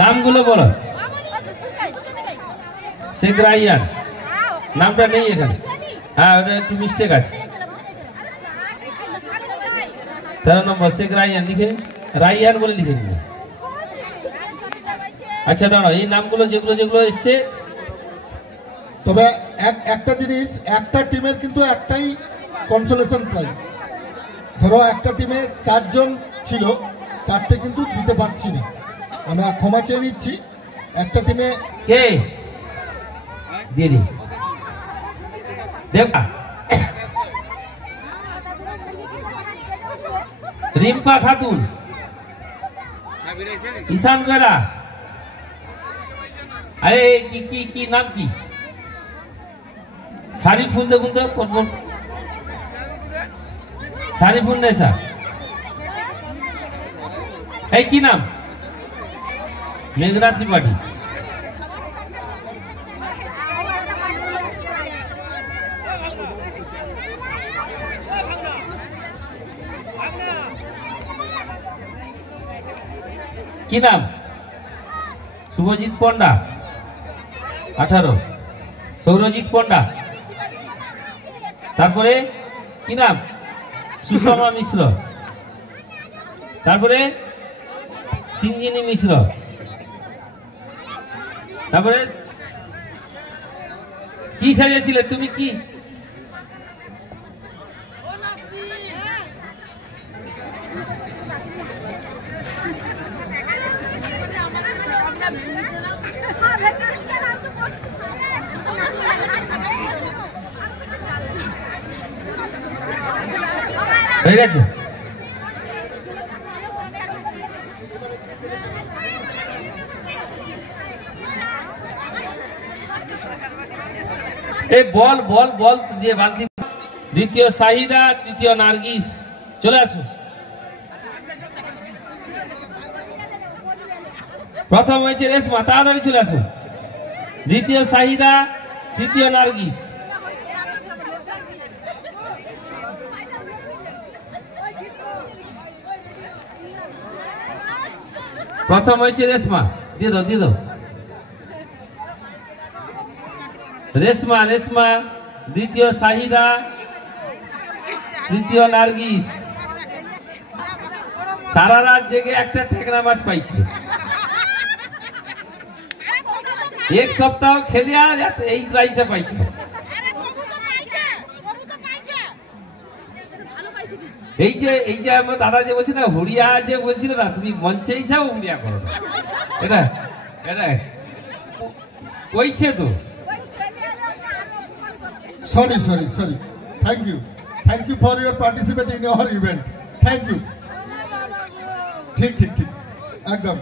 নামগুলো বলো। শেখ রাইয়ান নামটা নেই এখানে। হ্যাঁ, ওটা একটু মিস্টেক আছে। 13 নম্বর শেখ রাইয়ান লিখে নিন, রাইয়ান বলে লিখে নিন। আচ্ছা দাঁড়াও, এই নামগুলো যেগুলো যেগুলো এসছে, তবে একটা জিনিস, একটা টিমের কিন্তু একটাই কনসোলেশন প্রাইজ। ধরো একটা টিমে 4 জন ছিল, 4টে কিন্তু দিতে পারছি না, আমরা ক্ষমা চেয়ে নিচ্ছি। একটা টিমে কে দিয়ে দিন দেবা, রিম্পা খাতুন, ঈশান বেরা। আরে কি কি কি নাম কি? সারিফুল দেখুন তো, সারিফুল নেশা। এই কি নাম? মেঘনা ত্রিপাঠী। কি নাম? শুভজিৎ পন্ডা 18। সৌরজিৎ পন্ডা। তারপরে কি নাম? সুষমা মিশ্র। তারপরে সিঞ্জিনী মিশ্র। তারপরে কি সাজিয়েছিলে তুমি? কি হয়ে গেছে? এই বল বল বল যে বালতি। দ্বিতীয় শাহিদা, তৃতীয় নার্গিস। চলে আসুন। প্রথম হয়েছে রেশমা, তাড়াতাড়ি চলে আসুন। দ্বিতীয় শাহিদা, তৃতীয় নার্গিস। প্রথম হয়েছে রেশমা, দিয়ে দাও দিয়ে দাও। রেশমা রেশমা, দ্বিতীয় শাহিদা, তৃতীয় নার্গিস। সারা রাত জেগে একটা ঠেকনা মাছ পাইছে। এক সপ্তাহ খেলে এই প্রাইজটা পাইছে। এই যে আমার দাদা যে বলছে না, হুড়িয়া যে বলছিল না, তুমি মঞ্চে হিসাবে হুড়িয়া করো না। এটা এটা কইছে তো। Sorry sorry sorry, thank you for your participate in our event. Thank you. ঠিক ঠিক ঠিক, একদম।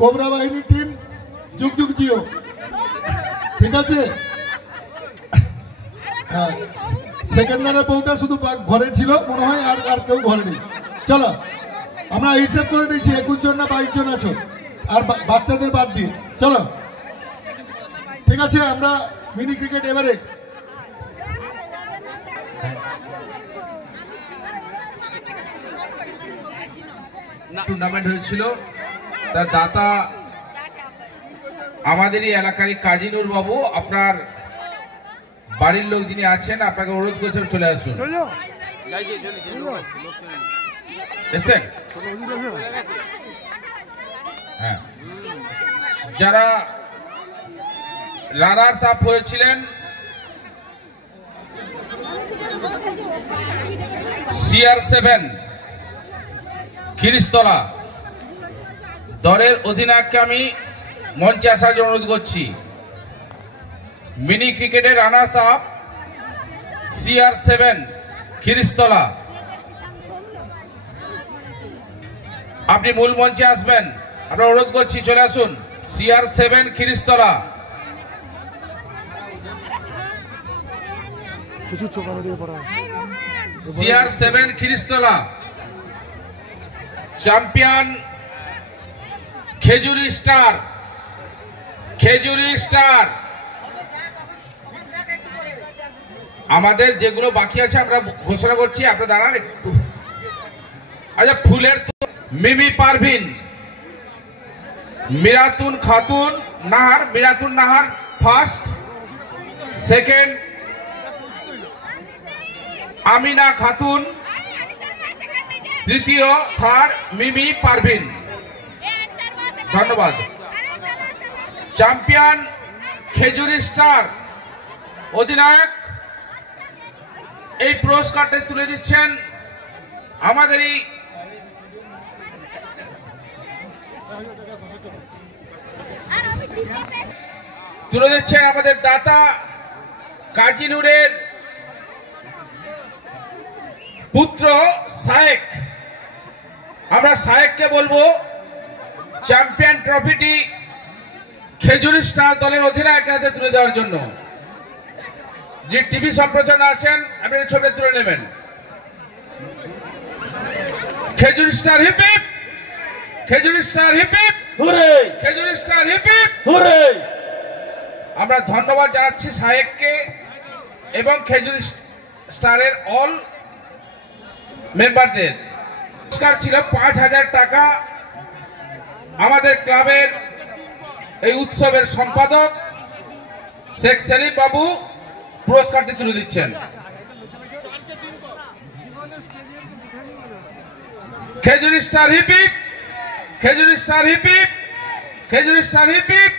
কোবরা বাহিনী টিম যুগ যুগ জিও। ঠিক আছে। হ্যাঁ, সেকেন্ডারের বউটা শুধু ঘরে ছিল মনে হয়, আর কেউ ঘরে নেই। চলো আমরা হিসেব করে নিচ্ছি 21 জন না 22 জন আছো, আর বাচ্চাদের বাদ দিয়ে। চলো ঠিক আছে, আমরা মিনি ক্রিকেট এবারে টুর্নামেন্ট হয়েছিল। তার দাতা আমাদেরই এলাকারই কাজীনুর বাবু। আপনার বাড়ির লোক যিনি আছেন, আপনাকে অনুরোধ করছেন চলে আসুন। হ্যাঁ, যারা রানার্স আপ হয়েছিলেন, CR7 খিরিস্তলা দলের অধিনায়ককে আমি মঞ্চে আসার জন্য অনুরোধ করছি। মিনি ক্রিকেটের রানার্স আপ CR7 খিরিস্তলা, আপনি মূল মঞ্চে আসবেন, আমরা অনুরোধ করছি চলে আসুন। CR7 Khiristala. CR7 Khiristala champion Khejuri star. Khejuri star আমাদের যেগুলো বাকি আছে আমরা ঘোষণা করছি, আপনারা দাঁড়ান একটু। আচ্ছা, ফুলের মিমি পারভিন, মিরাতুন খাতুন নাহার, মিরাতুন নাহার ফার্স্ট, সেকেন্ড আমিনা খাতুন, তৃতীয়, থার্ড মিমি পারভিন। ধন্যবাদ। চ্যাম্পিয়ন খেজুরি স্টার অধিনায়ক এই পুরস্কারটা তুলে দিচ্ছেন আমাদেরই আমাদের দাতা কাজী নূরের পুত্র সায়েক। আমরা সায়েককে বলবো চ্যাম্পিয়ন ট্রফিটি খেজুরি স্টার দলের অধিনায়কের হাতে তুলে দেওয়ার জন্য। যে টিভি সম্প্রচার আছেন আপনারা ছবি তুলে নেবেন। Khejuri star hip hip, Khejuri star hip hip, hurray, Khejuri star hip hip, hurray. আমরা ধন্যবাদ জানাচ্ছি সায়েককে এবং খেজুরি স্টারের অল মেম্বারদের। পুরস্কার ছিল ৫,০০০ টাকা। আমাদের ক্লাবের এই উৎসবের সম্পাদক শেখ সেলিম বাবু পুরস্কারটি তুলে দিচ্ছেন। Khejuri star hip hip, Khejuri star hip hip, Khejuri star hip heap.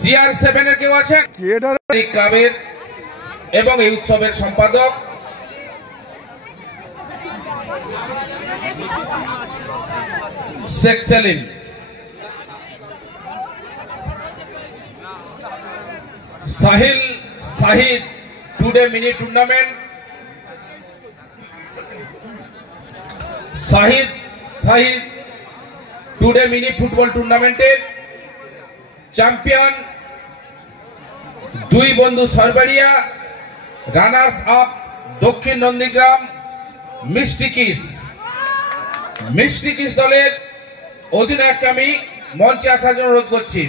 CR7 এর কেউ আছেন এই ক্লাবের এবং এই উৎসবের সম্পাদক শেখ সেলিম। সাহিদ টুডে মিনি টুর্নামেন্ট, সাহিদ টুডে মিনি ফুটবল টুর্নামেন্টের চ্যাম্পিয়ন দুই বন্ধু সরবাড়িয়া, রানার্স আপ দক্ষিণ নন্দীগ্রাম মিষ্টি কিস দলের অধিনায়ককে আমি মঞ্চে আসার জন্য অনুরোধ করছি।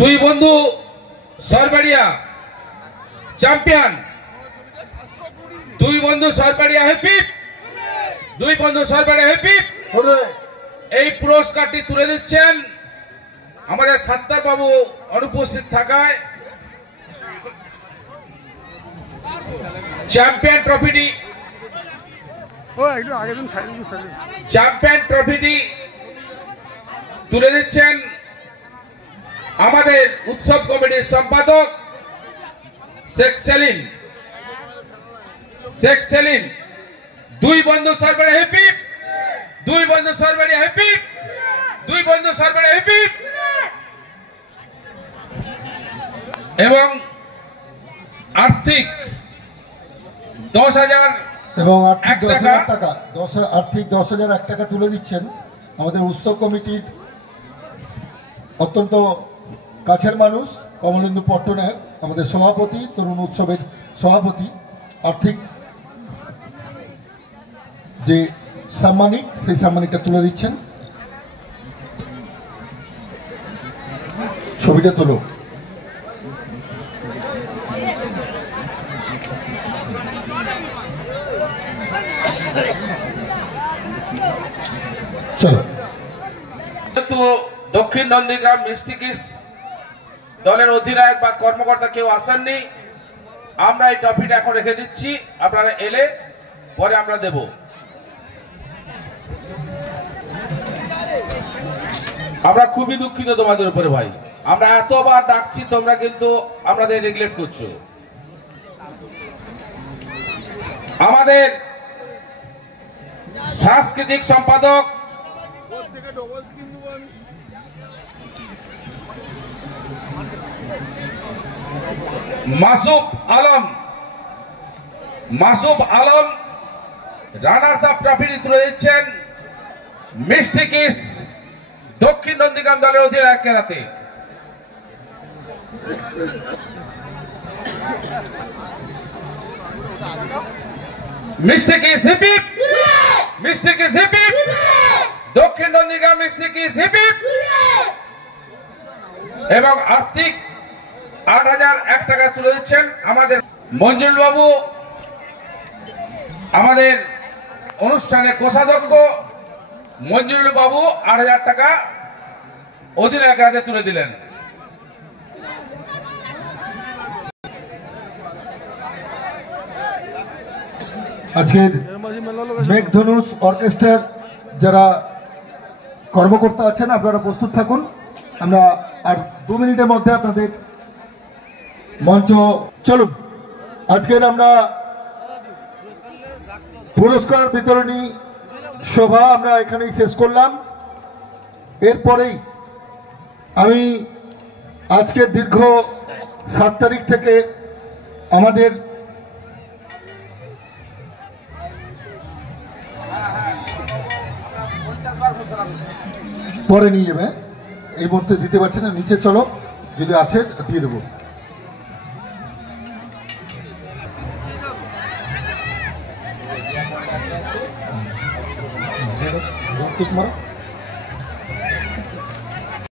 দুই বন্ধু সরবাড়িয়া চ্যাম্পিয়ন, দুই বন্ধু সরবাড়িয়া হ্যাপি, দুই বন্ধু সরবাড়িয়া হ্যাপি। এই পুরস্কারটি তুলে দিচ্ছেন আমাদের সাত্তার বাবু অনুপস্থিত থাকায়। চ্যাম্পিয়ন ট্রফিটি তুলে দিচ্ছেন আমাদের উৎসব কমিটির সম্পাদক শেখ সেলিম। দুই বন্ধু সরবাড়িয়া হ্যাপি, দুই বন্ধু সরবাড়িয়া হ্যাপি, দুই বন্ধু সরবাড়িয়া হ্যাপি। এবং আর্থিক 10,000 এবং আর্থিক 10,001 টাকা তুলে দিচ্ছেন আমাদের উৎসব কমিটির অত্যন্ত কাছের মানুষ কমলেন্দু পট্টনায়ক, আমাদের সভাপতি, তরুণ উৎসবের সভাপতি। আর্থিক যে সাম্মানিক, সেই সাম্মানিকটা তুলে দিচ্ছেন। ছবিটা তোলো। চলো। দক্ষিণ নন্দীগ্রাম মিষ্টি কিস দলের অধিনায়ক বা কর্মকর্তা কেউ আসেননি, আমরা এই ট্রফিটা এখন রেখে দিচ্ছি। আপনারা এলে পরে আমরা দেব। আমরা খুবই দুঃখিত তোমাদের উপরে ভাই, আমরা এতবার ডাকছি তোমরা কিন্তু আমাদের নেগলেক্ট করছো। আমাদের সাংস্কৃতিক সম্পাদক Masuf Alam runners up trophy তুলে দিচ্ছেন মিষ্টি কিস দক্ষিণ নন্দীগ্রাম দলের অধিনায়কের হাতে। মিষ্টি কিস হিপ হিপ, মিষ্টি কিস হিপ হিপ, দক্ষিণ নন্দীগ্রাম ডিস্ট্রিক্ট কি সিপি এবং আর্থিক ৮০০১ টাকা তুলে দিচ্ছেন আমাদের মঞ্জুল বাবু, আমাদের অনুষ্ঠানের কোষাধ্যক্ষ মঞ্জুল বাবু ৮০০০ টাকা অধিনায়কের হাতে তুলে দিলেন। আজকের মেঘধনুষ অর্কেস্ট্রার যারা কর্মকর্তা আছেন আপনারা প্রস্তুত থাকুন, আমরা আর 2 মিনিটের মধ্যে আপনাদের মঞ্চ চলুন। আজকের আমরা পুরস্কার বিতরণী সভা আমরা এখানেই শেষ করলাম। এরপরেই আমি আজকের দীর্ঘ 7 তারিখ থেকে আমাদের পরে নিয়ে যাবে, এই মুহূর্তে দিতে পারছে না, নিচে চলো, যদি আছে দিয়ে দেবো। ঠিক মারো।